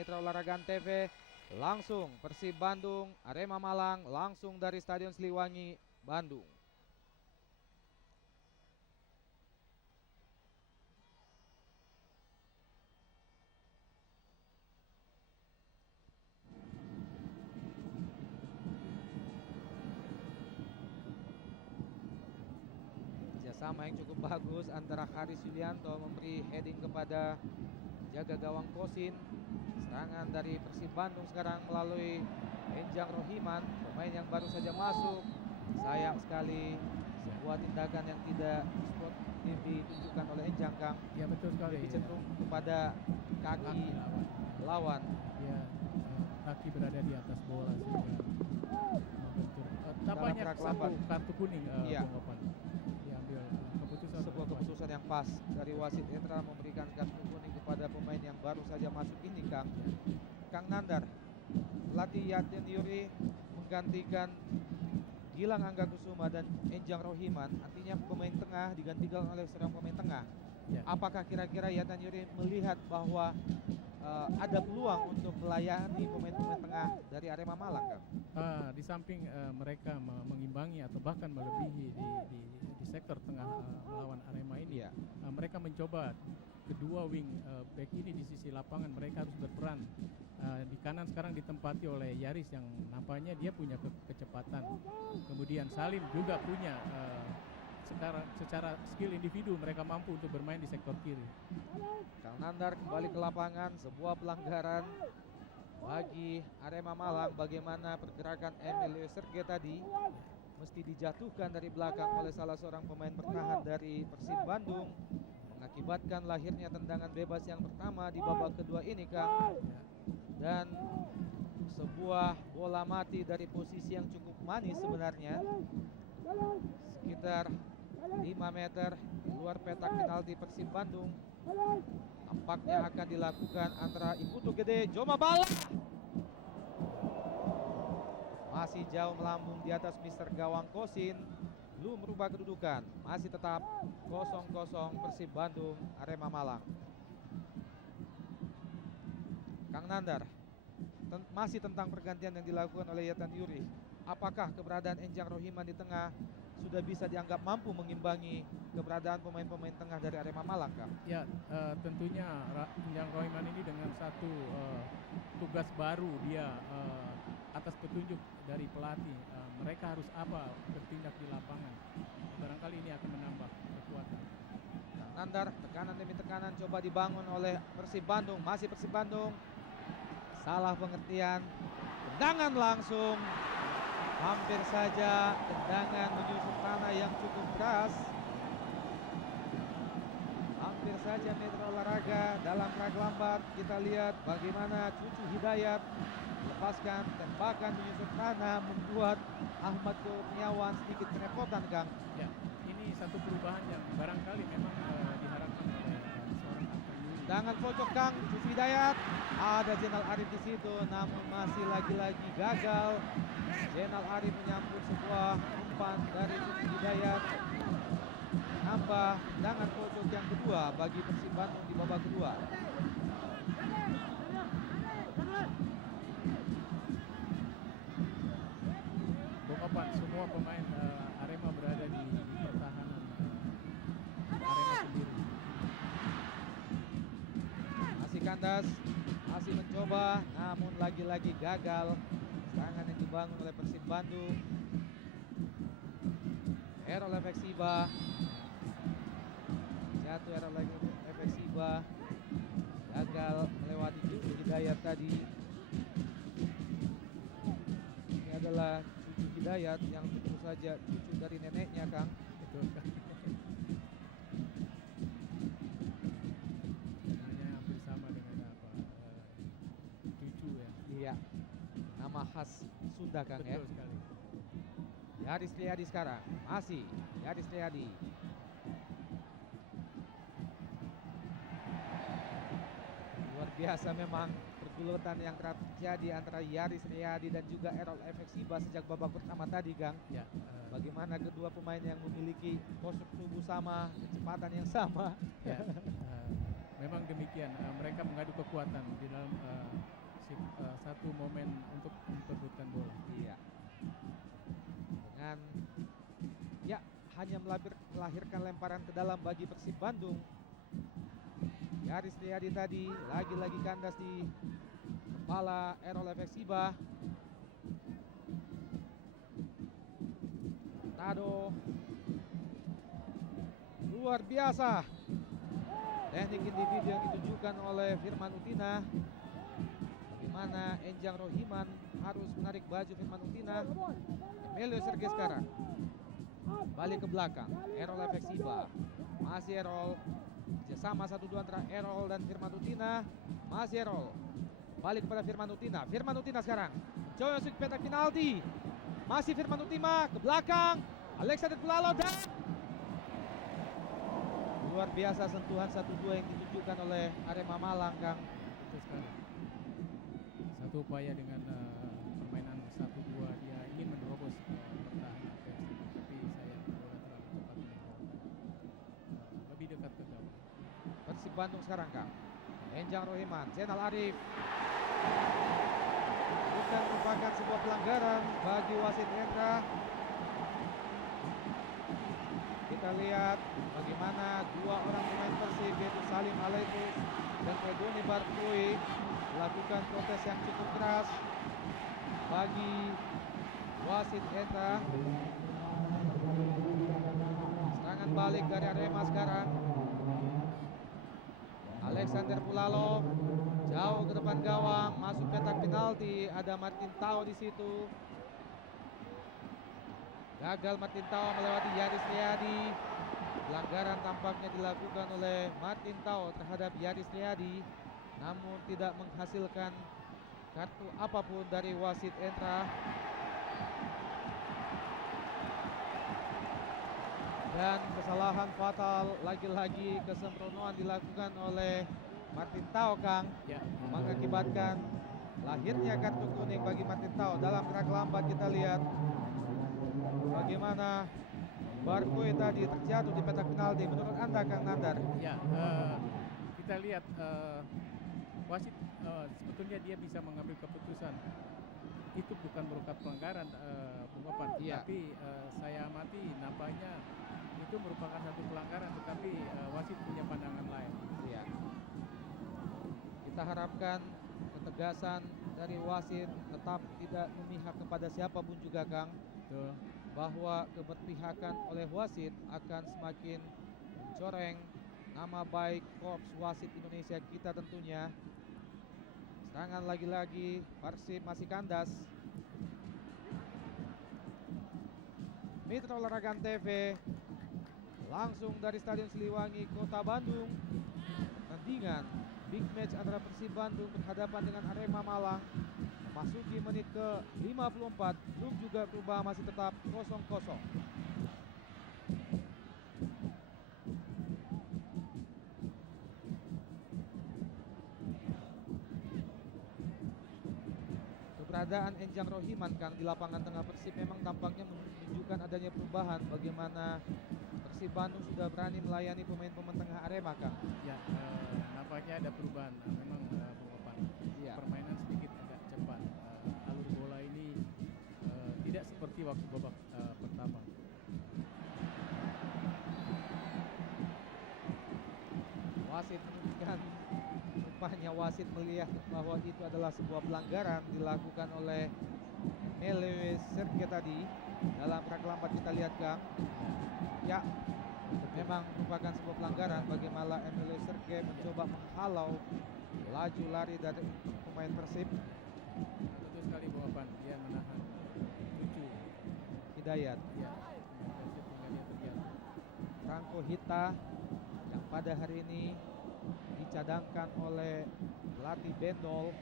Mitra Olahraga TV, langsung Persib Bandung, Arema Malang, langsung dari Stadion Siliwangi, Bandung. Kerjasama yang cukup bagus antara Haris Yulianto memberi heading kepada jaga gawang Kosin. Serangan dari Persib Bandung sekarang melalui Enjang Rohiman, pemain yang baru saja masuk. Sayang sekali sebuah tindakan yang tidak sport ditunjukkan oleh Enjang, Kang. Ya betul sekali. Lebih cenderung kepada kaki lawan. Ya, kaki berada di atas bola sehingga membentur. Tampaknya satu kartu kuning. Iya. Diambil sebuah keputusan yang pas dari wasit Etra memberikan kartu kuning kepada pemain yang baru saja masuk ini, Kang. Kang Nandar, pelatih Yatin Yuri menggantikan Gilang Angga Kusuma dan Enjang Rohiman, artinya pemain tengah digantikan oleh seorang pemain tengah. Ya. Apakah kira-kira Yatin Yuri melihat bahwa ada peluang untuk melayani pemain-pemain tengah dari Arema Malang, Kang? Di samping mereka mengimbangi atau bahkan melebihi di sektor tengah melawan Arema ini, ya. Mereka mencoba kedua wing back ini di sisi lapangan mereka harus berperan. Di kanan sekarang ditempati oleh Yaris yang nampaknya dia punya kecepatan. Kemudian Salim juga punya secara skill individu mereka mampu untuk bermain di sektor kiri. Kang Nandar kembali ke lapangan, sebuah pelanggaran bagi Arema Malang. Bagaimana pergerakan Emilio Serge tadi mesti dijatuhkan dari belakang oleh salah seorang pemain bertahan dari Persib Bandung, mengakibatkan lahirnya tendangan bebas yang pertama di babak kedua ini, Kang. Dan sebuah bola mati dari posisi yang cukup manis sebenarnya, sekitar 5 meter di luar petak penalti Persib Bandung. Tampaknya akan dilakukan antara Iputu Gede Joma Bala. Masih jauh melambung di atas Mister Gawang Kosin. Belum merubah kedudukan. Masih tetap 0-0 Persib Bandung Arema Malang. Kang Nandar, masih tentang pergantian yang dilakukan oleh Yatin Yuri. Apakah keberadaan Enjang Rohiman di tengah sudah bisa dianggap mampu mengimbangi keberadaan pemain-pemain tengah dari Arema Malang, Kang? Ya, tentunya Enjang Rohiman ini dengan satu tugas baru dia atas petunjuk dari pelatih. Mereka harus apa bertindak di lapangan. Barangkali ini akan menambah kekuatan. Kang Nandar, tekanan demi tekanan coba dibangun oleh Persib Bandung. Masih Persib Bandung. Salah pengertian. Tendangan langsung. Hampir saja tendangan menyusut tanah yang cukup keras. Hampir saja Mitra Olahraga dalam raglambar. Kita lihat bagaimana Cucu Hidayat lepaskan tembakan menyusut tanah, membuat Ahmad Kurniawan sedikit kerepotan, Kang. Ya, ini satu perubahan yang barangkali memang diharapkan oleh seorang Ahmad Yuri. Tendangan pojok, Kang. Cucu Hidayat, ada Jenal Arif di situ, namun masih lagi-lagi gagal. Jenal Arif menyambut sebuah umpan dari Cucu Hidayat. Nambah tendangan pojok yang kedua bagi Persib Bandung di babak kedua. Bung semua pemain Arema berada di pertahanan Arema sendiri. Masih kandas, masih mencoba, namun lagi-lagi gagal. Serangan yang dibangun oleh Persib Bandung. Errol efek Siba. Jatuh Errol efek Siba. Gagal melewati Cucu Hidayat tadi. Ini adalah Cucu Hidayat yang tentu saja cucu dari neneknya, Kang. Betul kan? Namanya hampir sama dengan apa? Cucu ya. Iya. Nama khas Sunda, Kang. Betul ya. Sekali. Yaris Riyadi sekarang. Masih Yaris Riyadi. Luar biasa memang pergulatan yang terjadi antara Yaris Riyadi dan juga Errol efek Siba sejak babak pertama tadi, Kang. Ya, bagaimana kedua pemain yang memiliki postur tubuh sama, kecepatan yang sama. Ya, memang demikian. Mereka mengadu kekuatan di dalam satu momen untuk memperebutkan bola. Iya. Dengan ya hanya melahirkan lemparan ke dalam bagi Persib Bandung. Yaris Riyadi tadi lagi-lagi kandas di kepala Errol Efeksiba. Tado luar biasa teknik individu yang ditunjukkan oleh Firman Utina. Bagaimana Enjang Rohiman harus menarik baju Firman Utina. Emilio Sergei sekarang balik ke belakang. Errol Efeksiba, masih Errol, sama 1-2 antara Errol dan Firman Utina. Masih Errol, balik kepada Firman Utina. Firman Utina sekarang coba masuk ke petak penalti. Masih Firman Utina ke belakang. Alexander Pulalo dan luar biasa sentuhan 1-2 yang ditunjukkan oleh Arema Malang, Kang. Betul sekali. Satu upaya dengan permainan 1-2, dia ingin menerobos pertahanan Persib, tapi sayang bola terlalu cepat lebih dekat ke gawang. Persib Bandung sekarang, Kang. Enjang Rohiman, Zainal Arif. Bukan merupakan sebuah pelanggaran bagi wasit Hendra. Kita lihat bagaimana dua orang pemain Persib yaitu Salim Alaitus dan Edoni Barkui melakukan protes yang cukup keras bagi wasit Hendra. Serangan balik dari Arema sekarang. Alexander Pulalo jauh ke depan gawang, masuk petak penalti. Ada Martin Tao di situ. Gagal Martin Tao melewati Yaris Riyadi. Pelanggaran tampaknya dilakukan oleh Martin Tao terhadap Yaris Riyadi, namun tidak menghasilkan kartu apapun dari wasit Entra. Dan kesalahan fatal, lagi-lagi kesembronoan dilakukan oleh Martin Tao, Kang, mengakibatkan lahirnya kartu kuning bagi Martin Tao. Dalam gerak lambat kita lihat bagaimana Barkui tadi terjatuh di petak penalti. Menurut Anda, Kang Nandar? Ya, kita lihat wasit sebetulnya dia bisa mengambil keputusan itu bukan merupakan pelanggaran, Bung Opan, tapi saya amati nampaknya itu merupakan satu pelanggaran, tetapi wasit punya pandangan lain. Iya. Kita harapkan ketegasan dari wasit tetap tidak memihak kepada siapapun juga, Kang. Betul. Bahwa keberpihakan oleh wasit akan semakin mencoreng nama baik korps wasit Indonesia kita tentunya. Serangan lagi-lagi Persib masih kandas. Mitra Olahraga TV langsung dari Stadion Siliwangi, Kota Bandung. Tandingan big match antara Persib Bandung berhadapan dengan Arema Malang. Memasuki menit ke 54, belum juga berubah, masih tetap 0-0. Keberadaan Enjang Rohiman, Kang, di lapangan tengah Persib memang tampaknya menunjukkan adanya perubahan. Bagaimana Persib Bandung sudah berani melayani pemain-pemain tengah Arema, Kang? Ya, nampaknya ada perubahan. Memang Bung Opan, permainan sedikit agak cepat. Alur bola ini tidak seperti waktu babak pertama. Wasit menunjukkan, rupanya wasit melihat bahwa itu adalah sebuah pelanggaran dilakukan oleh Emilio Sergei tadi. Dalam gerak lambat kita lihat, Kang. Ya, memang merupakan sebuah pelanggaran. Bagaimana Emilio Sergei mencoba menghalau laju lari dari pemain Persib. Betul sekali, Bung Opan, dia menahan Cucu Hidayat. Ya, Persib hingga dia terjatuh. Franco Hita yang pada hari ini dicadangkan oleh pelatih Bendol.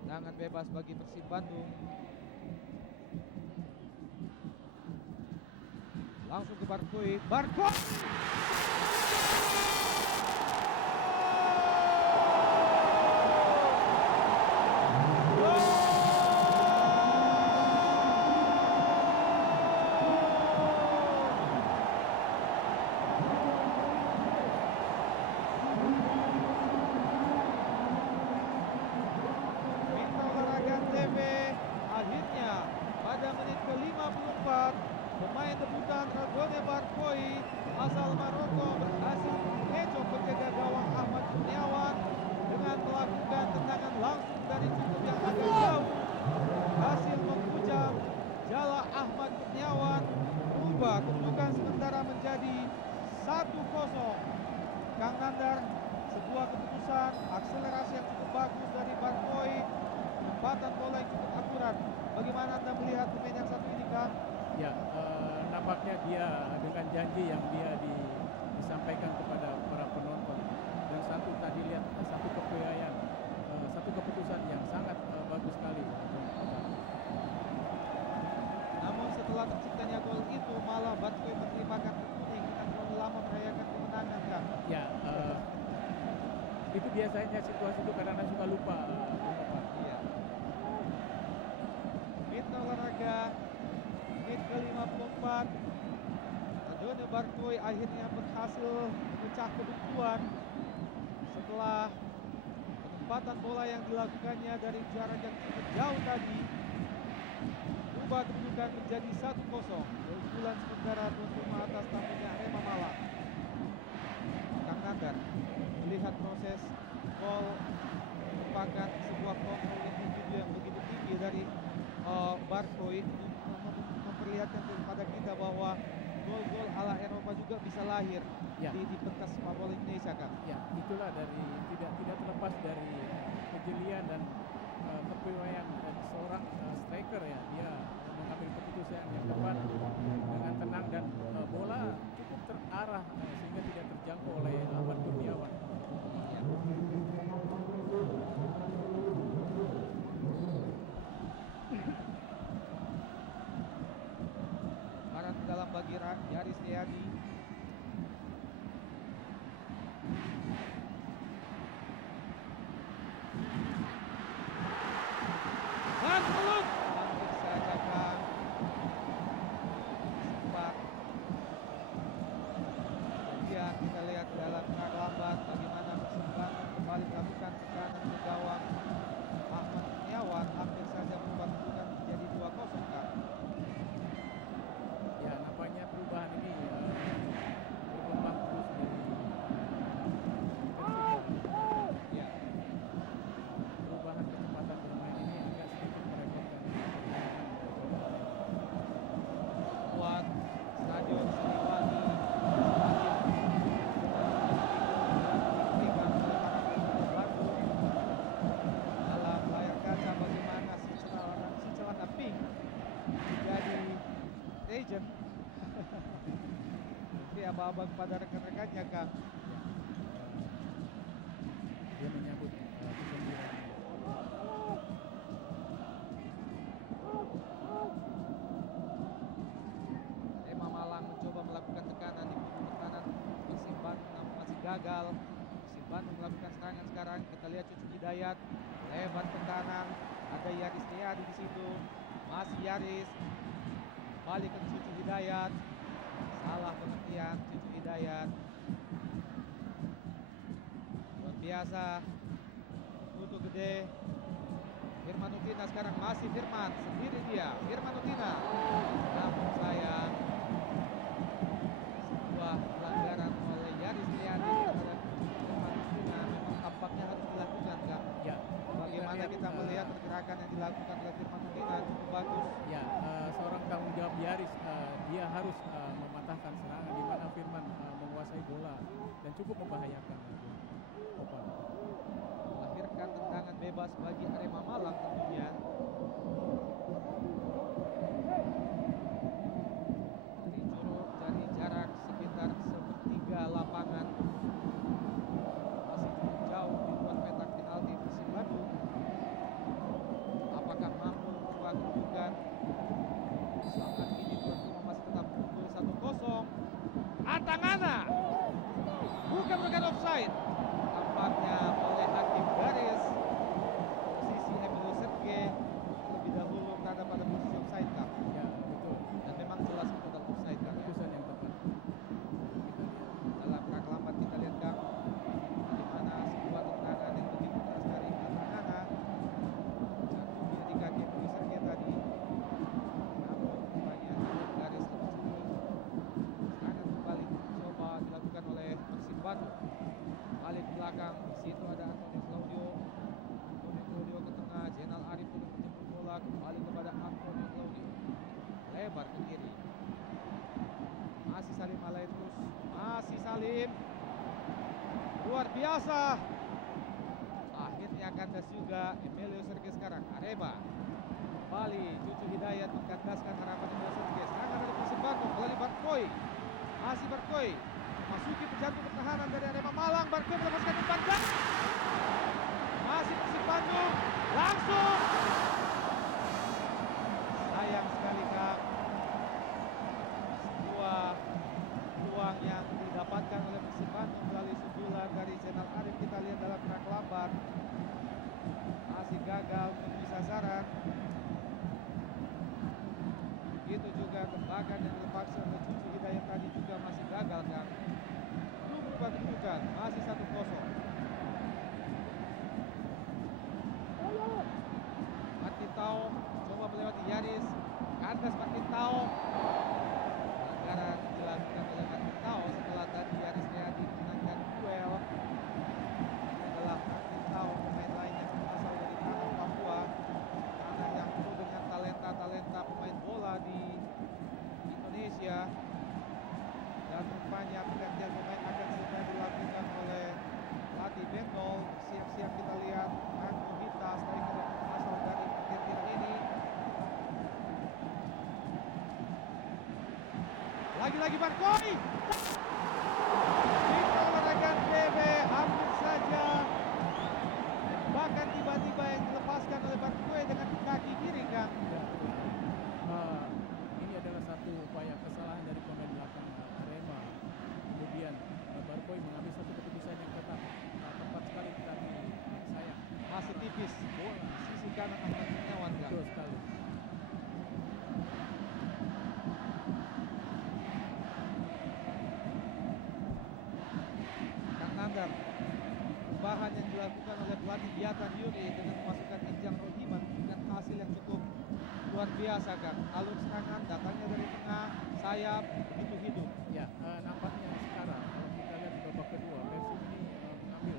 Tendangan bebas bagi Persib Bandung. Langsung ke Barkui. Nandar, sebuah keputusan akselerasi yang cukup bagus dari Barkoi, tempatan bola yang cukup akurat. Bagaimana Anda melihat pemain yang satu ini, Kang? Ya, nampaknya dia dengan janji yang dia disampaikan kepada para penonton, dan satu tadi lihat satu kepeyaian, satu keputusan yang sangat bagus sekali. Namun setelah terciptanya gol itu malah Barkoi menerima kartu kuning dengan terlalu lama merayakan kemenangan, Kang. Ya, itu biasanya situasi itu karena suka lupa. Iya. Mitra olahraga menit ke-54, Antonio Barkoi akhirnya berhasil memecah kebuntuan setelah penempatan bola yang dilakukannya dari jarak yang cukup jauh tadi. Ubah kedudukan menjadi 1-0. Keunggulan sementara tuan rumah atas tamunya Arema Malang. Kang Nandar melihat proses gol merupakan sebuah kontrol individu yang begitu tinggi dari Barkoi, memperlihatkan kepada kita bahwa gol-gol ala Eropa juga bisa lahir di pentas sepak bola Indonesia, Kang. Ya, itulah dari tidak terlepas dari kejelian dan kepewayaan seorang striker ya. Dia mengambil keputusan yang tepat dengan tenang dan bola cukup terarah sehingga tidak terjangkau oleh Ahmad Kurniawan. Ya. Barat ke dalam bagi Yaris Riyadi. Bangkrut! Bangkrut saja, Kang. Sempat. Kemudian kita lihat dalam gerak lambat bagaimana Persib kembali melakukan tekanan ke gawang Ahmad Kurniawan, hampir saja berubah kedudukan menjadi 2-0, Kang. Ya, nampaknya perubahan ini berkembang terus dari Ya. perubahan kecepatan bermain ini agak sedikit merepotkan. Buat Stadion Siliwangi dalam layar kaca bagaimana si celana pink menjadi legend. Ini abang-abang kepada rekan-rekannya, Kang. Dia menyambut kegembiraan. Arema Malang mencoba melakukan tekanan di kubu pertahanan Persib Bandung namun masih gagal. Persib Bandung melakukan serangan sekarang. Kita lihat Cucu Hidayat lebar ke kanan. Ada Yaris Riyadi di situ. Masih Yaris. Balik ke Cucu Hidayat. Salah pengertian Cucu Hidayat. Luar biasa. Tutu gede. Firman Utina sekarang masih Firman sendiri dia. Firman Utina. Namun sayang sebuah pelanggaran oleh Yaris Riyadi terhadap Firman Utina memang tampaknya harus dilakukan, Kang. Ya, Bagaimana kita melihat pergerakan yang dilakukan oleh Firman Utina cukup bagus. Ya, seorang tanggung jawab Yaris, dia harus mematahkan serangan di mana Firman menguasai bola dan cukup membahayakan. Melahirkan tendangan bebas bagi Arema Malang tentunya. Dari jarak sekitar sepertiga lapangan. Masih cukup jauh di luar petak penalti Persib Bandung. Apakah mampu merubah kedudukan? Saat ini tuan rumah masih tetap unggul 1-0. Atangana bukan offside. Tampaknya oleh hakim garis posisi Emilio Serge lebih dahulu berada pada posisi offside, Kang. Ya, betul. Dan memang jelas itu adalah offside, Kang. Keputusan yang tepat. Dalam gerak lambat kita lihat, Kang, bagaimana sebuah tendangan yang begitu keras dari Atangana jatuhnya di kaki Emilio Serge tadi. Namun rupanya hakim garis lebih cenderung serangan kembali coba dilakukan oleh Persib Bandung. Balik belakang, di situ ada Antonio Claudio ke tengah, Jenal Arif untuk menjemput bola kembali kepada Antonio Claudio, lebar ke kiri, masih Salim Alain terus, masih Salim, biasa. Akhirnya kandas juga Emilio Sergei sekarang. Arema kembali Cucu Hidayat mengkandaskan harapan Emilio Sergei. Serangan dari Persib Bandung melalui Barkoi. Masih Barkoi masuki penjaga pertahanan dari Arema Malang. Barkoi melepaskan umpan dan masih Persib Bandung langsung. Sayang sekali Kang, sebuah peluang yang didapatkan oleh Persib Bandung melalui sundulan dari Zainal Arif, kita lihat dalam kerak lambat, masih gagal memenuhi sasaran. Begitu juga tembakan yang dilepaskan oleh Cucu Hidayat tadi juga masih gagal Kang. Belum berubah kedudukan, masih 1-0. Martintao coba melewati Yaris, kandas Martintao. Pelanggaran dilakukan oleh Martintao setelah tadi Yaris Riyadi memenangkan duel. Ini adalah Martintao, pemain lain yang berasal dari tanah Papua, tanah yang penuh dengan talenta-talenta pemain bola di Indonesia. Dan rupanya pergantian pemain akan segera dilakukan oleh pelatih Bendol. Siap-siap kita lihat Andrew Hita, striker asal dari Argentina ini. Lagi-lagi Barkoi. Mitra Olahraga TB hampir saja. Bahkan tiba-tiba yang dilepaskan oleh Barkoi dengan kaki kiri Kang. Ini adalah satu upaya kesalahan dari pemain belakang Arema. Kemudian Barkoi mengambil satu keputusan yang tepat sekali, tetapi sayang Masih tipis bola sisi kanan Ahmad Kurniawan Kang. betul sekali. Kang Nandar, perubahan yang dilakukan oleh pelatih Biatan Yuri dengan memasukkan Enjang Rohiman dengan hasil yang cukup luar biasa Kang. Alur serangan datangnya dari tengah, sayap, begitu hidup. Ya, nampaknya sekarang kalau kita lihat di babak kedua, Persib ini mengambil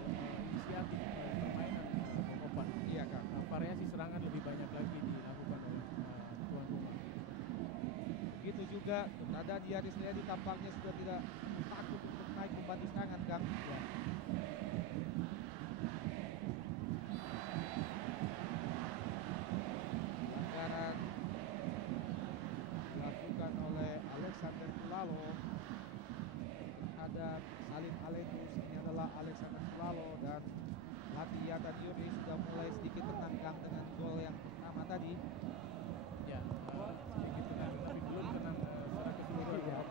inisiatif permainan Bung. Iya Kang. Variasi serangan lebih banyak lagi dilakukan oleh tuan rumah. Begitu juga keberadaan Yaris Riyadi tampaknya sudah tidak takut untuk naik membantu serangan Kang. Ya. Pelanggaran dilakukan oleh Alexander Kulalo terhadap Salim Aletus. Ini adalah Alexander Kulalo dan pelatih Biatan Yuri sudah mulai sedikit tenang Kang dengan gol yang pertama tadi. Ya, sedikit tenang, tapi belum tenang secara keseluruhan.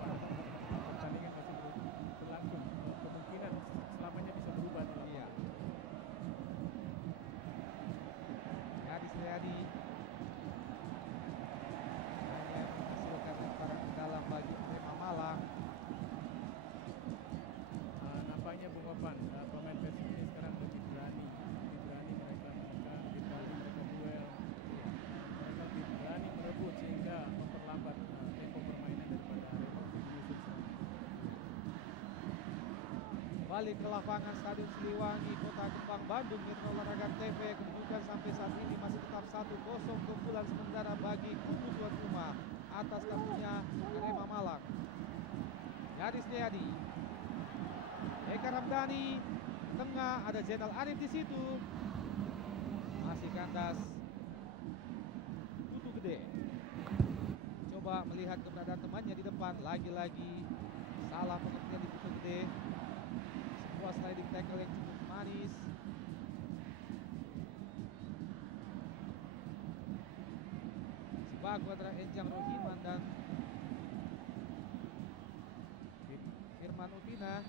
Pertandingan masih berlangsung. Kemungkinan selamanya bisa berubah dalam Iya. Yaris Riyadi hanya menghasilkan lemparan ke dalam bagi Arema Malang. nampaknya Bung Opan, pemain Persib ini sekarang lebih berani mereka menekan, mereka duel, mereka lebih berani merebut sehingga memperlambat tempo permainan daripada Arema untuk menyusun serangan. Balik ke lapangan Stadion Siliwangi, Kota Kembang, Bandung, Mitra Olahraga TV. Kedudukan sampai saat ini masih tetap 1-0 keunggulan sementara bagi kubu tuan rumah atas kartunya Arema Malang. Yaris Riyadi, Eka Ramdhani, tengah ada Zainal Arif di situ. Masih kandas Putu Gede. Coba melihat keberadaan temannya di depan, lagi-lagi salah pengertian di Putu Gede. Sebuah sliding tackle yang cukup manis. Sebagu antara Enjang Rohiman dan Firman Utina.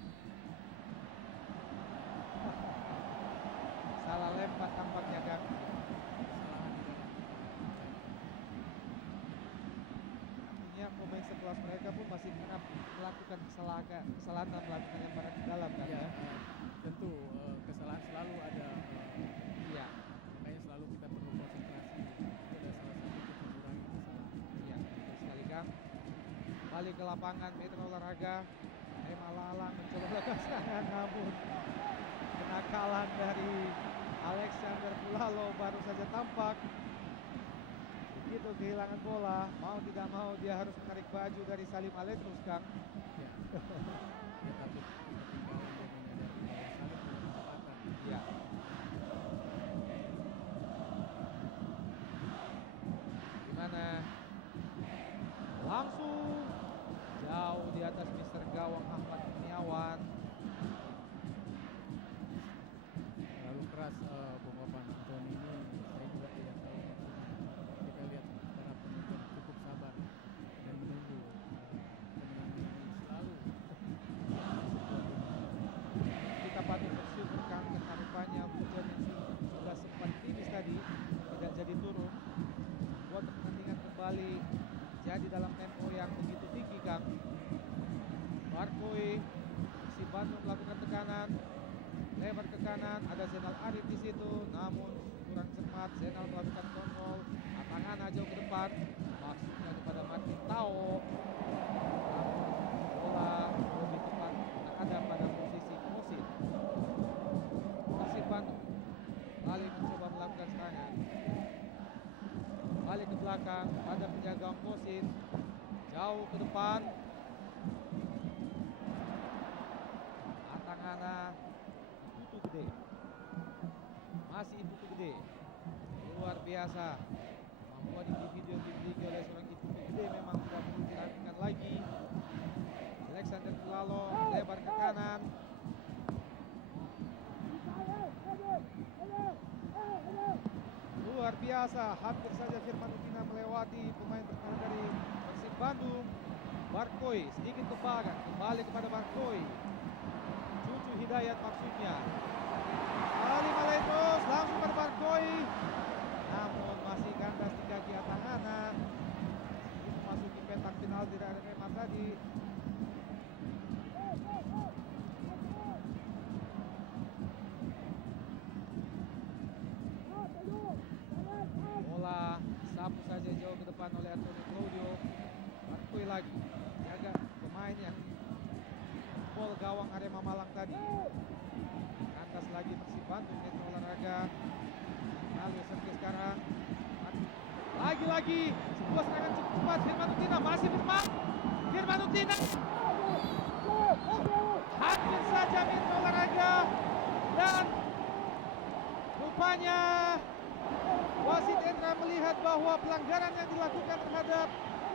Salah lempar tampaknya Kang. Artinya pemain sekelas mereka pun masih kerap melakukan kesalahan dalam melakukan lemparan ke dalam kan ya. Tentu kesalahan selalu ada. Iya. Makanya selalu kita perlu konsentrasi. Itu adalah salah satu untuk mengurangi kesalahan. Iya, betul sekali Kang. Balik ke lapangan Mitra Olahraga. Arema Malang mencoba melakukan serangan namun kenakalan dari Alexander Kulalo baru saja tampak. Begitu kehilangan bola, mau tidak mau dia harus menarik baju dari Salim Aletus Kang. Ya. Dia takut ketinggalan, dia menyadari bahwa Salim Bandung melakukan tekanan, lebar ke kanan, ada Zainal Arif di situ, namun kurang cermat. Zainal melakukan kontrol, Atangana jauh ke depan, maksudnya kepada Martin Tao. Bola lebih tepat berada pada posisi Kosin. Persib Bandung kembali mencoba melakukan serangan, balik ke belakang pada penjaga Kosin, jauh ke depan. Atangana Iputu Gede, masih Iputu Gede, luar biasa kemampuan individu yang dimiliki oleh seorang Iputu Gede memang tidak perlu diragukan lagi. Alexander Kulalo lebar ke kanan, luar biasa, hampir saja Firman Utina melewati pemain pertahanan dari Persib Bandung. Barkoi sedikit ke belakang, kembali kepada Barkoi, Cucu Hidayat maksudnya, kali meletus langsung pada Barkoi, namun masih kandas di kaki Atangana. Itu memasuki petak penalti dari Arema tadi. Bola sapu saja jauh ke depan oleh Antonio Claudio. Barkoi lagi jaga pemain yang bol gawang Arema Malang tadi. Kandas lagi Persib Bandung, Metro Olahraga. Lalu Sergei sekarang. Lagi-lagi sebuah serangan cukup cepat. Firman Utina masih bermain. Firman Utina hampir saja Metro Olahraga, dan rupanya wasit Endra melihat bahwa pelanggaran yang dilakukan terhadap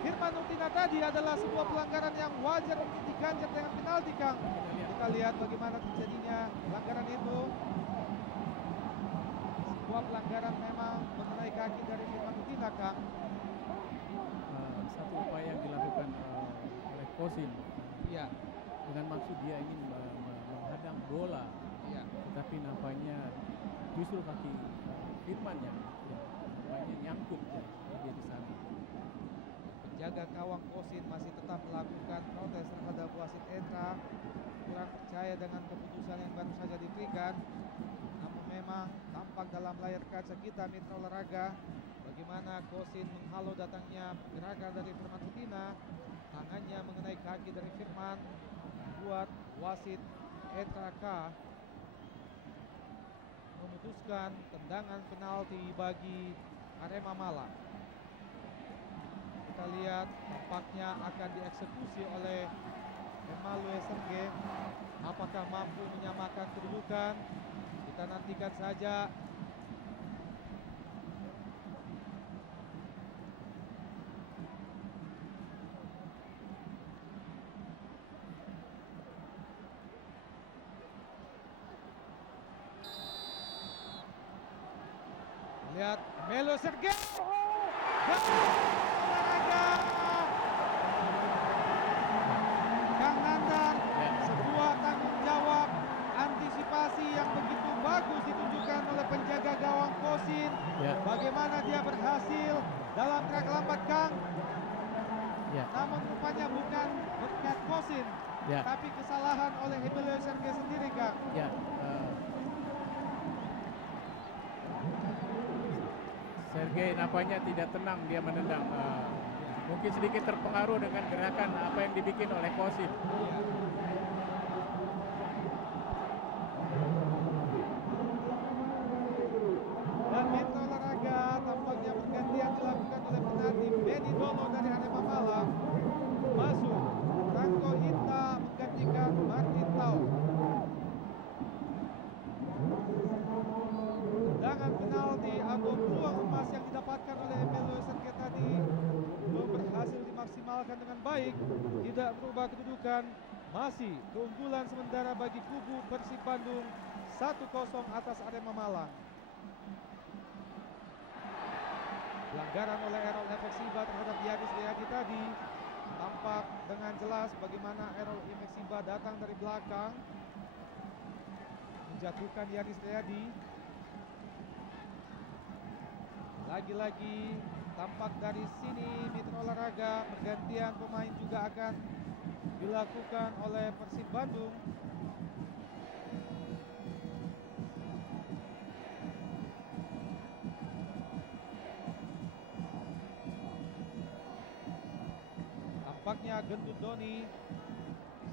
Firman Utina tadi adalah sebuah pelanggaran yang wajar untuk diganjar dengan penalti, Kang. Kita lihat bagaimana terjadinya pelanggaran itu. Sebuah pelanggaran memang mengenai kaki dari Firman Utina, Kang. Satu upaya yang dilakukan oleh Kosin, Iya. dengan maksud dia ingin menghadang bola, Iya. tetapi nampaknya justru kaki Firman yang nampaknya nyangkut dia di sana. Penjaga gawang Kosin masih tetap melakukan protes terhadap wasit Endra, kurang percaya dengan keputusan yang baru saja diberikan. Namun memang tampak dalam layar kaca kita Mitra Olahraga bagaimana Kosin menghalau datangnya pergerakan dari Firman Utina. Tangannya mengenai kaki dari Firman membuat wasit Endra K memutuskan tendangan penalti bagi Arema Malang. Kita lihat tampaknya akan dieksekusi oleh Emmanuel Sergei. Apakah mampu menyamakan kedudukan? Kita nantikan saja. Lihat Melo Sergei. Olahraga. Kang Nandar, sebuah tanggung jawab antisipasi yang begitu bagus ditunjukkan oleh penjaga gawang Kosin. Bagaimana dia berhasil dalam gerak lambat, Kang. Namun rupanya bukan berkat Kosin, tapi kesalahan oleh Emmanuel Sergei sendiri, Kang. Sergei nampaknya tidak tenang dia menendang. Mungkin sedikit terpengaruh dengan gerakan apa yang dibikin oleh Kosin. Dan Metro Olahraga tampaknya pergantian dilakukan oleh penalti Benny Dono dari Arema Malang. Masuk Franco Hita menggantikan Martin Tau. Tendangan penalti atau peluang emas yang didapatkan oleh Emmanuel Sergei tadi belum berhasil dimaksimalkan dengan baik. Tidak berubah kedudukan, masih keunggulan sementara bagi kubu Persib Bandung 1-0 atas Arema Malang. Pelanggaran oleh Errol Efeksiba terhadap Yanis Riyadi tadi tampak dengan jelas bagaimana Errol Efeksiba datang dari belakang menjatuhkan Yanis Riyadi. Lagi-lagi tampak dari sini Mitra Olahraga pergantian pemain juga akan dilakukan oleh Persib Bandung. Nampaknya Gendut Doni,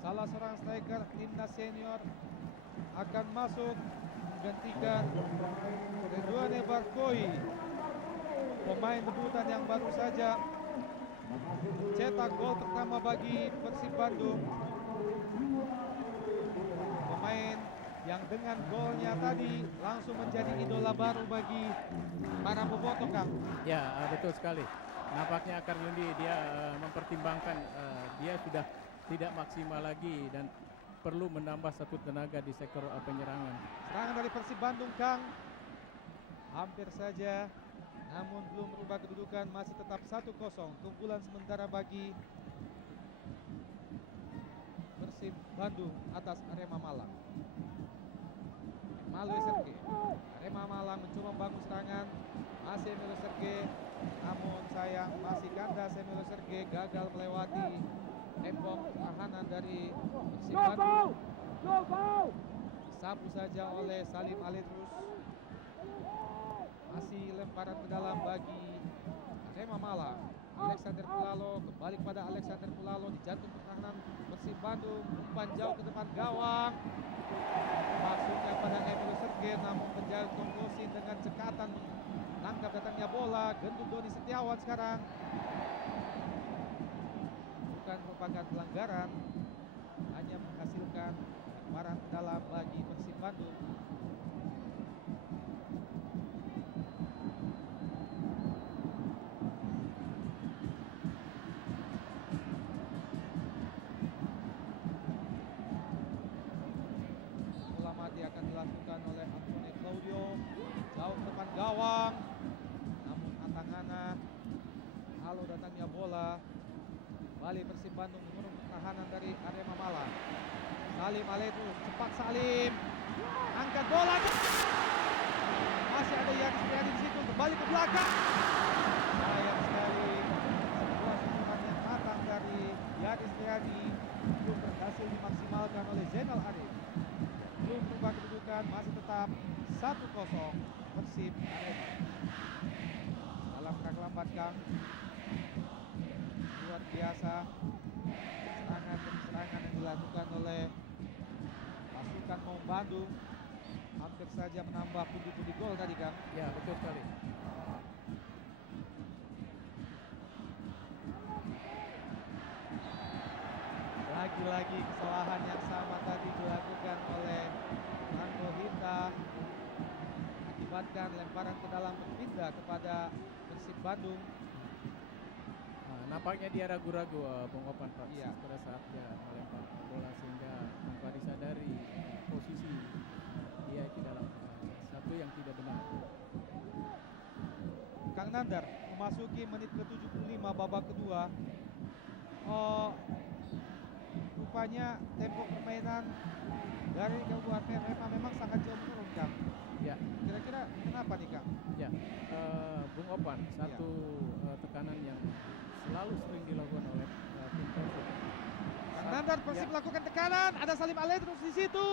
salah seorang striker timnas senior, akan masuk menggantikan Redouane Barkoi, pemain debutan yang baru saja mencetak gol pertama bagi Persib Bandung. Pemain yang dengan golnya tadi langsung menjadi idola baru bagi para bobotoh, Kang. Ya, betul sekali. Nampaknya Akar Yundi dia mempertimbangkan dia sudah tidak maksimal lagi dan perlu menambah satu tenaga di sektor penyerangan. Serangan dari Persib Bandung, Kang. Hampir saja, namun belum berubah kedudukan, masih tetap 1-0. Keunggulan sementara bagi Persib Bandung atas Arema Malang. Emilio Serge, Arema Malang mencoba membangun serangan, masih Emilio Serge, namun sayang masih kandas. Emilio Serge gagal melewati tembok pertahanan dari Persib Bandung. Disapu saja oleh Salim Alidrus. Masih lemparan ke dalam bagi Arema Malang. Alexander Pulalo kembali kepada Alexander Pulalo di jantung pertahanan Persib Bandung. Umpan jauh ke depan gawang. Maksudnya pada Emilio Serge, namun penjaga Kosin dengan cekatan menangkap datangnya bola. Gendut Doni Setiawan sekarang. Bukan merupakan pelanggaran, hanya menghasilkan lemparan ke dalam bagi Persib Bandung. Bola mati akan dilakukan oleh Antonio Claudio, jauh ke depan gawang, namun Atangana halo datangnya bola. Kembali Persib Bandung mengurung pertahanan dari Arema Malang. Salim Alidrus, cepat Salim, angkat bola, masih ada Yanis Riyadi di situ, kembali ke belakang. Sayang sekali, sebuah susunan yang matang dari Yanis Riyadi belum berhasil dimaksimalkan oleh Zainal Arif. Belum berubah kedudukan, masih tetap 1-0 Persib Arema. Dalam rangka lambat, Kang. Luar biasa serangan demi serangan yang dilakukan oleh pasukan Maung Bandung, hampir saja menambah pundi-pundi gol tadi, Kang. Ya, betul sekali. Lagi-lagi kesalahan yang sama tadi dilakukan oleh Ranggo Hinta, akibatkan lemparan ke dalam berpindah kepada Persib Bandung. Nampaknya dia ragu-ragu Bung Opan Pak, Iya. pada saat dia melempar bola sehingga tanpa disadari posisi dia di dalam satu yang tidak benar. Kang Nandar memasuki menit ke-75 babak kedua. Rupanya tempo permainan dari Kabupaten Arema memang sangat jauh menurun, Kang. Ya, Kira-kira kenapa nih, Kang? ya. Bung Opan, satu tekanan yang selalu sering dilakukan oleh tim Persib. Kang Nandar, Persib melakukan tekanan, ada Salim Alidrus di situ.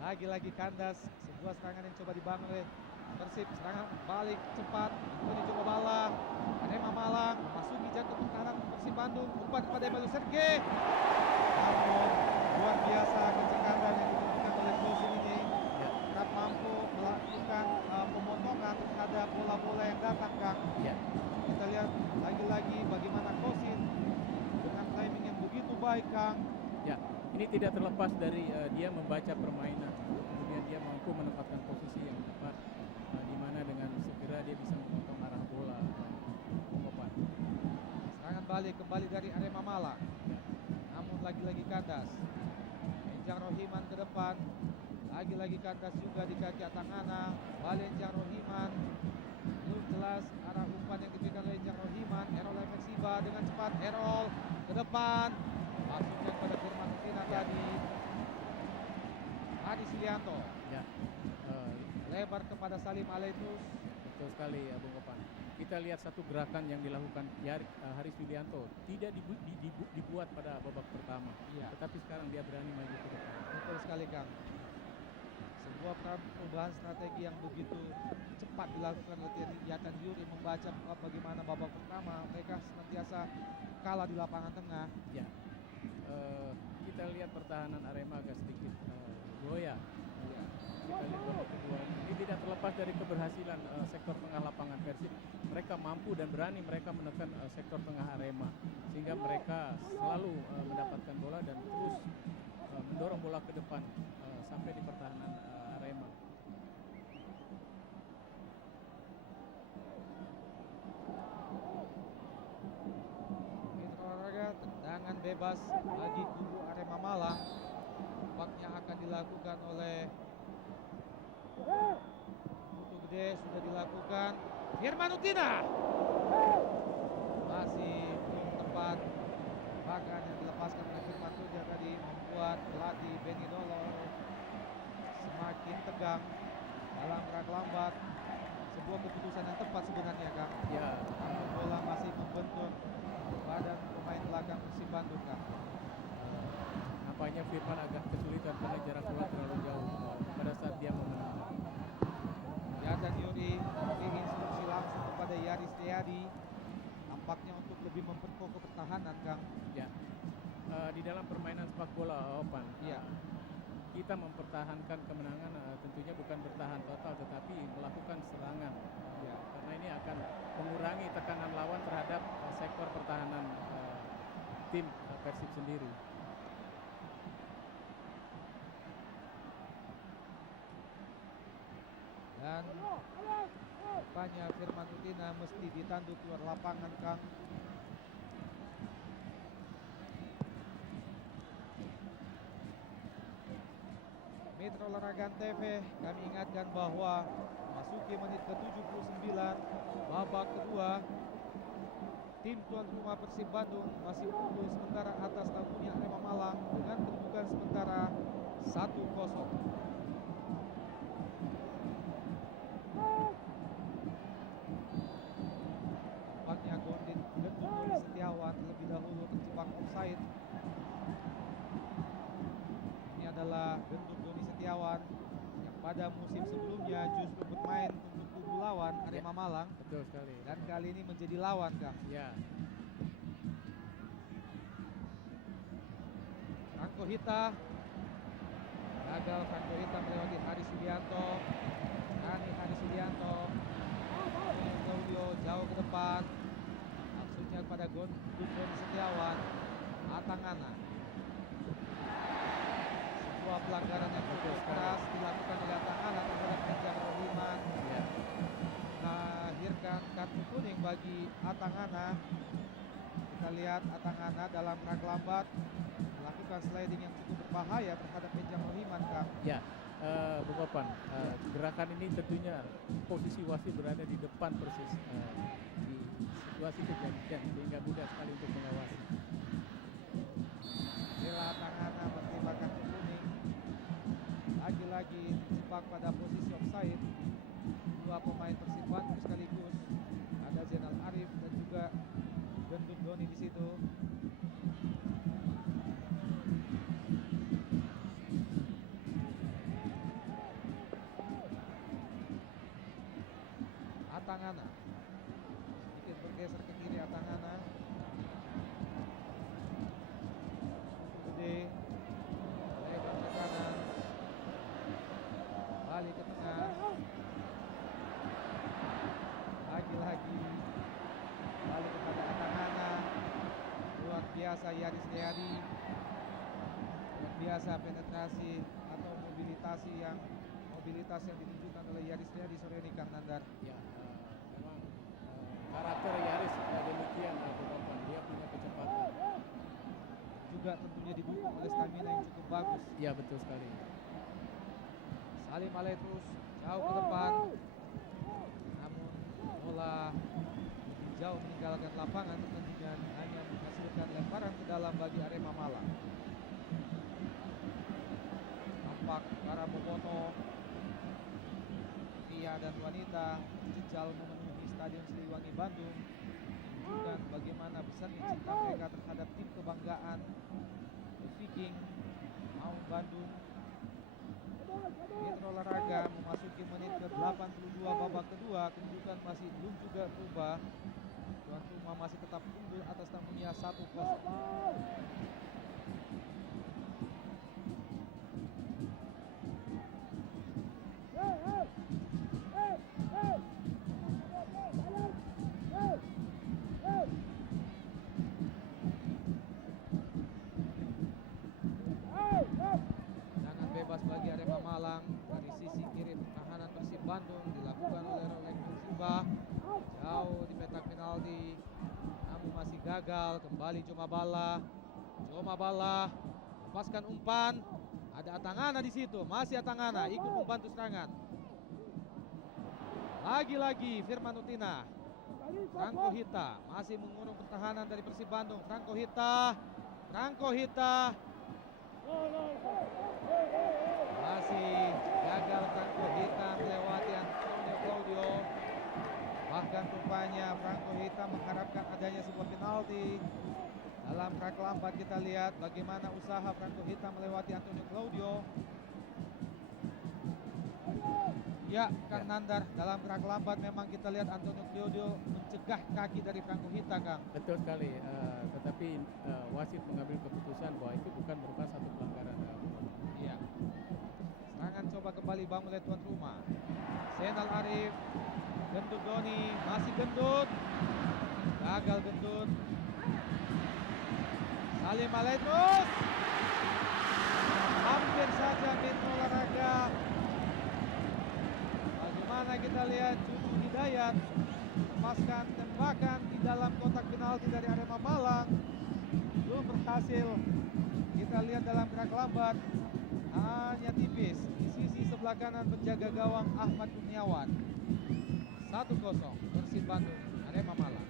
Lagi-lagi kandas, sebuah serangan yang coba dibangun oleh Persib. Serangan balik cepat, itu dicoba bala. Arema Malang memasuki jantung pertahanan Persib Bandung, umpan kepada Emilio Serge. Namun luar biasa kencengatan yang ditunjukkan oleh Kosin ini. Tetap mampu melakukan pemotongan terhadap bola-bola yang datang, Kang. Ya. Kita lihat lagi-lagi bagaimana Kosin dengan timing yang begitu baik, Kang. Ya, ini tidak terlepas dari dia membaca permainan, kemudian dia mampu menempatkan posisi yang tepat, di mana dengan segera dia bisa memotong arah bola. Opan. Serangan balik kembali dari Arema Malang, namun lagi-lagi kandas. Enjang Rohiman ke depan, lagi-lagi kandas juga di kaki Atangana. Balik Enjang Rohiman, belum jelas arah umpan yang diberikan oleh Enjang Rohiman. Errol Emexiba dengan cepat, Errol ke depan, masukkan pada Firman Utina tadi. Adi Sulianto, Ya, lebar kepada Salim Alidrus. betul sekali ya Bung Opan. Kita lihat satu gerakan yang dilakukan Haris Yulianto tidak dibuat pada babak pertama, Iya. tetapi sekarang dia berani maju ke depan. Betul sekali, Kang. Sebuah perubahan strategi yang begitu cepat dilakukan oleh Yatan Yuri, membaca bagaimana babak pertama mereka senantiasa kalah di lapangan tengah. Ya, kita lihat pertahanan Arema agak sedikit goyah. Ya. Kita lihat babak kedua ini tidak terlepas dari keberhasilan sektor tengah lapangan Persib. Mereka mampu dan berani mereka menekan sektor tengah Arema, sehingga mereka selalu mendapatkan bola dan terus mendorong bola ke depan sampai di pertahanan Arema. Mitra olahraga, tendangan bebas bagi kubu Arema Malang tampaknya akan dilakukan oleh Putu Gede, sudah dilakukan Firman Utina, masih belum tepat, bahkan yang dilepaskan oleh Firman Utina tadi membuat pelatih Benny Dolor semakin tegang dalam gerak lambat. Sebuah keputusan yang tepat sebenarnya, Kang. Ya, Bola masih membentur badan pemain belakang Persib Bandung, Kang. nampaknya Firman agak kesulitan karena jarak bola terlalu jauh pada saat dia memenang. Yatan Yuri memberi instruksi langsung kepada Yaris Setiadi, tampaknya untuk lebih memperkokoh pertahanan, Kang. Ya, di dalam permainan sepak bola, Opan, Iya. kita mempertahankan kemenangan tentunya bukan bertahan total tetapi melakukan serangan. Ya. Karena ini akan mengurangi tekanan lawan terhadap sektor pertahanan tim Persib sendiri. Dan rupanya Firman Utina mesti ditanduk keluar lapangan, Kang. Mitra Olahraga TV, kami ingatkan bahwa masuki menit ke-79 babak kedua, tim tuan rumah Persib Bandung masih unggul sementara atas tamunya Arema Malang dengan kedudukan sementara 1-0. Tampaknya Gendut Doni Setiawan terlebih dahulu terjebak offside. Ini adalah Gendut Doni Setiawan yang pada musim sebelumnya justru bermain untuk kubu lawan Arema Malang. Betul sekali. Dan kali ini menjadi lawan, Kang. Ya, Franco Hita gagal. Franco Hita melewati Haris Subianto. Rani Haris Subianto Claudio jauh ke depan, maksudnya kepada Gendut Doni Setiawan. Atangana, sebuah pelanggaran yang cukup keras dilakukan oleh Atangana terhadap Ejang Rohiman, ya. melahirkan kartu kuning bagi Atangana. Kita lihat Atangana dalam gerak lambat melakukan sliding yang cukup berbahaya terhadap Ejang Rohiman, Kang. Ya, Bung Opan, gerakan ini tentunya posisi wasit berada di depan persis di situasi kejadian sehingga mudah sekali untuk mengawasi. Bila Atangana menerima kartu kuning, lagi-lagi terjebak pada posisi offside. Dua pemain Persib Bandung sekaligus, ada Zainal Arif dan juga Gendut Doni di situ. Atangana sedikit bergeser ke kiri. Atangana gede lebar ke kanan, balik ke tengah, lagi-lagi balik kepada Atangana. Luar biasa Yaris Setiadi, luar biasa penetrasi atau mobilitas yang ditunjukkan oleh Yaris Setiadi sore ini, Kang Nandar. Ya, memang karakter Yaris demikian, Bung Opan. Dia punya kecepatan. Juga tentunya didukung oleh stamina yang cukup bagus. Ya, betul sekali. Salim Aletrus jauh ke depan, namun bola lebih jauh meninggalkan lapangan, pertandingan hanya menghasilkan lemparan ke dalam bagi Arema Malang. Tampak para boboto pria dan wanita jejal memenuhi Stadion Siliwangi Bandung, menunjukkan bagaimana besarnya cinta mereka terhadap tim kebanggaan The Viking Maung Bandung. Mitra Olahraga memasuki menit ke-82 babak 1-0. Tendangan bebas bagi Arema Malang dari sisi kiri pertahanan Persib Bandung dilakukan oleh Rolek Silva. Jauh di petak penalti, namun masih gagal. Kembali Joma Bala lepaskan umpan. Ada Atangana di situ, masih Atangana ikut membantu serangan. Lagi-lagi Firman Utina. Franco Hita masih mengurung pertahanan dari Persib Bandung. Franco Hita masih gagal. Franco Hita melewati Antonio Claudio. Bahkan rupanya Franco Hita mengharapkan adanya sebuah penalti. Dalam kerak lambat kita lihat bagaimana usaha Franco Hita melewati Antonio Claudio. Ya, Kang Nandar, dalam kerak lambat memang kita lihat Antonio Claudio mencegah kaki dari Franco Hita, Kang. Betul sekali, tetapi wasit mengambil keputusan bahwa itu bukan merupakan satu pelanggaran. Iya. Serangan coba kembali bangun oleh tuan rumah. Senal Arif, Gendut Doni, masih Gendut. Gagal Gendut. Salim Alaidrus. Hampir saja Metro Olahraga. Bagaimana kita lihat Cucu Hidayat lepaskan tembakan di dalam kotak penalti dari Arema Malang. Belum berhasil. Kita lihat dalam gerak lambat hanya tipis di sisi sebelah kanan penjaga gawang Ahmad Kurniawan. 1-0 Persib Bandung, Arema Malang.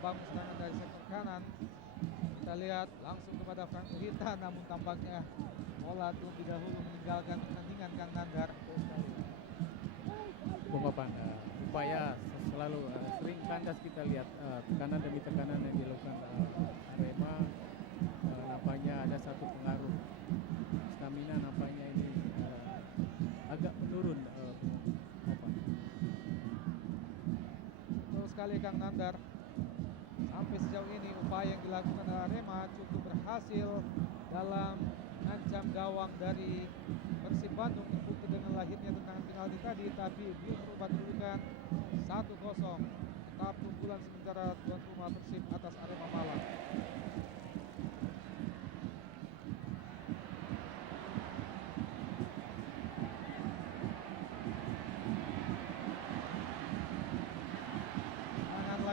Membangun serangan dari sektor kanan. Kita lihat langsung kepada Franco Hita, namun tampaknya bola terlebih dahulu meninggalkan pertandingan, Kang Nandar. Bung Papan, upaya selalu sering kandas kita lihat tekanan demi tekanan yang dilakukan Arema. Nampaknya ada satu pengaruh stamina, nampaknya ini agak menurun. Betul sekali, Kang Nandar. Sampai sejauh ini upaya yang dilakukan oleh Arema cukup berhasil dalam mengancam gawang dari Persib Bandung, terbukti dengan lahirnya tendangan penalti tadi, tapi belum berubah kedudukan 1-0. Tetap keunggulan sementara tuan rumah Persib atas Arema Malang.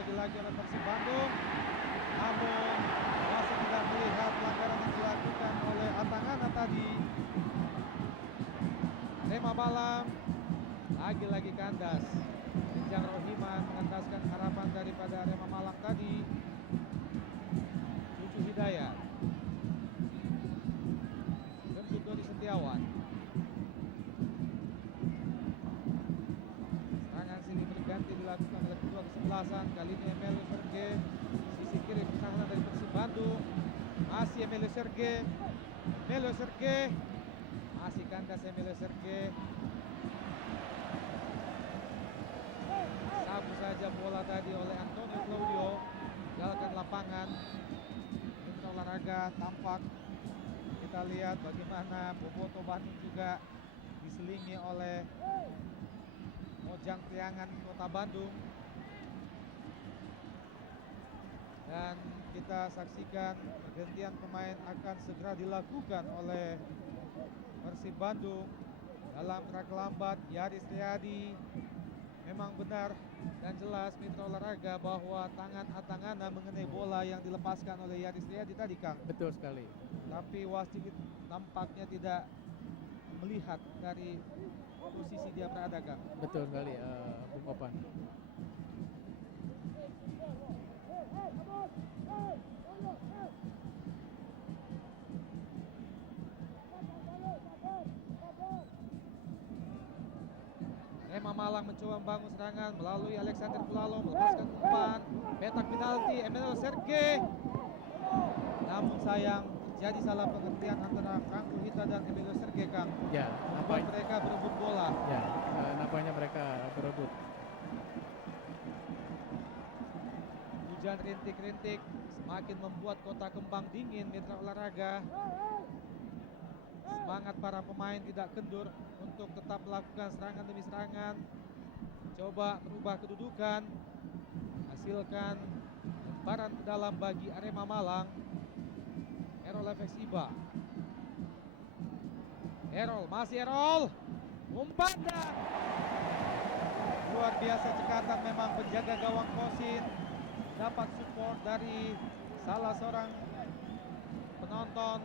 Lagi oleh Persib Bandung, namun masih tidak melihat pelanggaran yang dilakukan oleh Atangana tadi. Arema Malang lagi-lagi kandas. Rijang Rohiman mengandaskan harapan daripada Arema Malang tadi. Cucu Hidayat, Gendut Doni Setiawan. Serangan silih berganti dilakukan oleh kedua kesebelasan. Kali ini Emilio Serge, sisi kiri pertahanan dari Persib Bandung. Masih Emilio Serge, masih kandas Emilio Serge. Sabu saja bola tadi oleh Antonio Claudio, tinggalkan lapangan. Mitra Olahraga tampak. Kita lihat bagaimana Boboto Bandung juga diselingi oleh Mojang Priangan Kota Bandung. Dan kita saksikan pergantian pemain akan segera dilakukan oleh Persib Bandung. Dalam kerak lambat Yaris Riyadi. Memang benar dan jelas Mitra Olahraga bahwa tangan Atangana mengenai bola yang dilepaskan oleh Yaris Riyadi tadi, Kang. Betul sekali. Tapi wasit nampaknya tidak melihat dari posisi dia berada, Kang. Betul sekali, Bung Papan. Arema Malang mencoba membangun serangan melalui Alexander Pulalo, melepaskan umpan, petak penalti Emilio Sergei. Namun sayang terjadi salah pengertian antara Franco Hita dan Emilio Sergei, Kang. Ya, Membuat mereka berebut bola. Ya, nampaknya mereka berebut. Hujan rintik-rintik semakin membuat kota Kembang dingin, mitra olahraga. Semangat para pemain tidak kendur untuk tetap melakukan serangan demi serangan. Coba merubah kedudukan, hasilkan lemparan ke dalam bagi Arema Malang. Errol Efeksiba. Errol, masih Errol. Umpan dan luar biasa cekatan memang penjaga gawang Kosin. Dapat support dari salah seorang penonton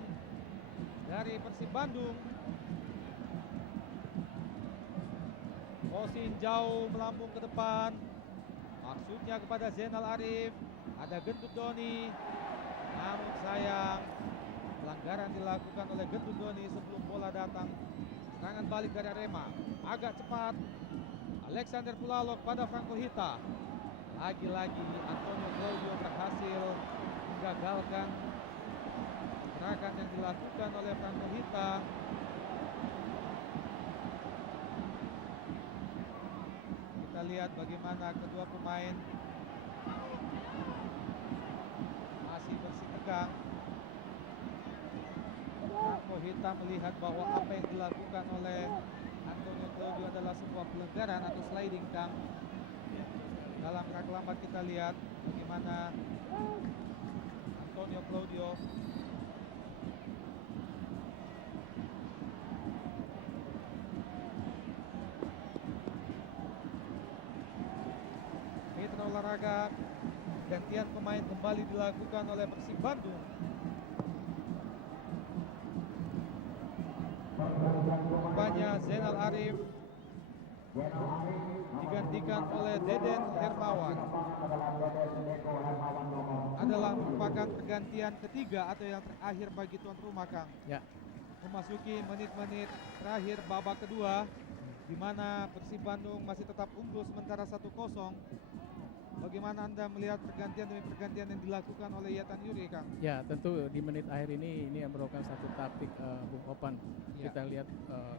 dari Persib Bandung. Kosin jauh melambung ke depan. Maksudnya kepada Zainal Arif. Ada Gendut Doni. Namun sayang pelanggaran dilakukan oleh Gendut Doni sebelum bola datang. Serangan balik dari Arema. Agak cepat. Alexander Pulalo kepada Franco Hita. Lagi-lagi Antonio Claudio berhasil menggagalkan gerakan yang dilakukan oleh Franco Hita. Kita lihat bagaimana kedua pemain masih bersitegang. Franco Hita melihat bahwa apa yang dilakukan oleh Antonio Claudio adalah sebuah pelanggaran atau sliding, Kang. Dalam rangka lambat kita lihat bagaimana Antonio Claudio mitra olahraga. Gantian pemain kembali dilakukan oleh Persib Bandung. Rupanya Zainal Arif digantikan oleh Deden Hermawan. Adalah merupakan pergantian ketiga atau yang terakhir bagi tuan rumah, Kang. Ya. Memasuki menit-menit terakhir babak kedua, di mana Persib Bandung masih tetap unggul sementara 1-0. Bagaimana Anda melihat pergantian demi pergantian yang dilakukan oleh Yatan Yuri, Kang? Ya, tentu di menit akhir ini merupakan satu taktik Bung Opan. Ya. Kita lihat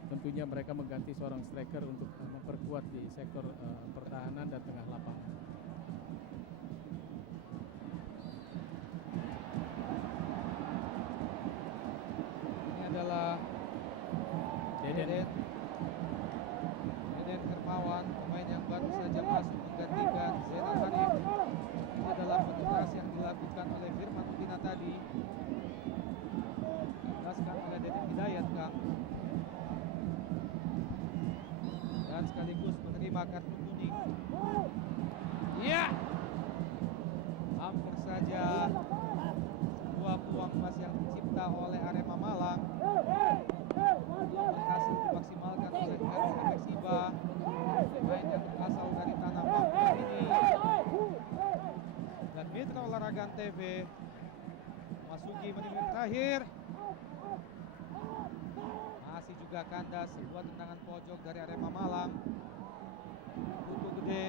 tentunya mereka mengganti seorang striker untuk memperkuat di sektor pertahanan dan tengah lapangan. Ini adalah Deden Hermawan, pemain yang baru saja masuk menggantikan Zainal Arif. Ini adalah penetrasi yang dilakukan oleh Firman Utina tadi. Dijelaskan oleh Deden Hidayat, Kang. Dan sekaligus menerima kartu kuning. Iya. Hampir saja sebuah peluang emas yang dicipta oleh Arema Malang berhasil dimaksimalkan oleh Errol Efeksiba, pemain yang berasal dari tanah Papua ini. Dan mitra olahraga TV memasuki menit terakhir. Masih juga kandas sebuah tendangan pojok dari Arema Malang. Putu Gede,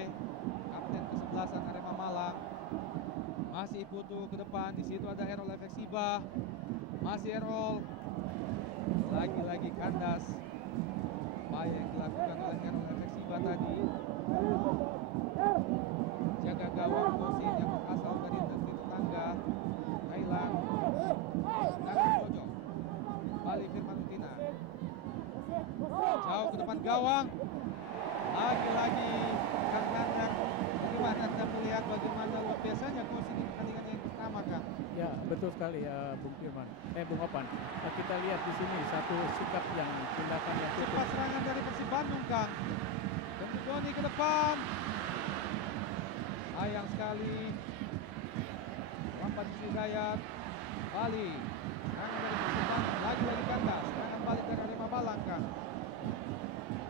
kapten ke-11 Arema Malang. Masih Putu ke depan, di situ ada Errol Efeksiba. Masih Errol. Lagi-lagi kandas. Upaya yang dilakukan oleh Errol Efeksiba tadi. Jaga gawang Kosin yang berasal dari negeri tetangga Thailand. Tendangan pojok. Kembali Firman Utina. Jauh ke depan gawang. Lagi-lagi Kang Nandang. Bagaimana Anda melihat bagaimana luar biasanya Kosin di pertandingan yang pertama, Kang? Ya, betul sekali Bung Opan. Kita lihat di sini satu sikap yang tindakan yang Cepat serangan dari Persib Bandung, Kang. Gendut Doni ke depan. Sayang sekali. Rampan Hidayat. Bali. Serangan dari Persib Bandung. Lagi-lagi kandas. Serangan balik dari Arema Malang, Kang.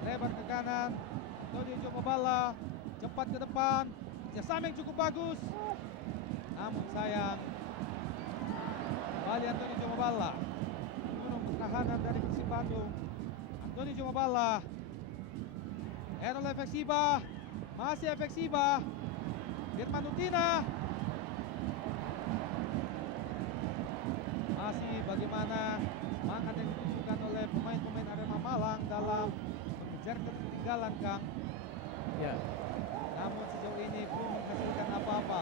Lebar ke kanan. Todi Jomobala. Cepat ke depan. Kerjasama yang cukup bagus. namun sayang kembali Antoni Jomabala gunung pertahanan dari Persib Bandung. Antoni Jomabala, Errol Efeksiba, masih Efeksiba, Firman Utina, masih bagaimana semangat yang ditunjukkan oleh pemain-pemain Arema Malang dalam mengejar ketertinggalan, Kang. Ya. Namun sejauh ini belum menghasilkan apa-apa.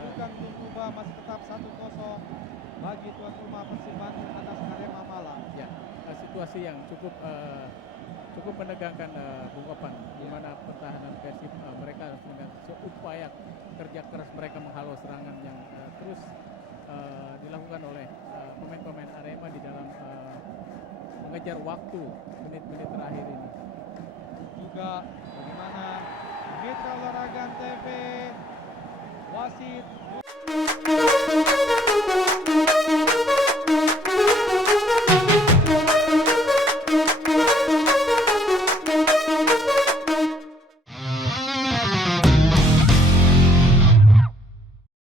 Bukan belum berubah, masih tetap 1-0 bagi tuan rumah Persib Bandung atas Arema Malang. Ya, situasi yang cukup menegangkan Bung Opan, di mana pertahanan Persib mereka dengan seupaya kerja keras mereka menghalau serangan yang terus dilakukan oleh pemain-pemain Arema di dalam mengejar waktu menit-menit terakhir ini. Juga bagaimana Mitra Olahraga TV wasit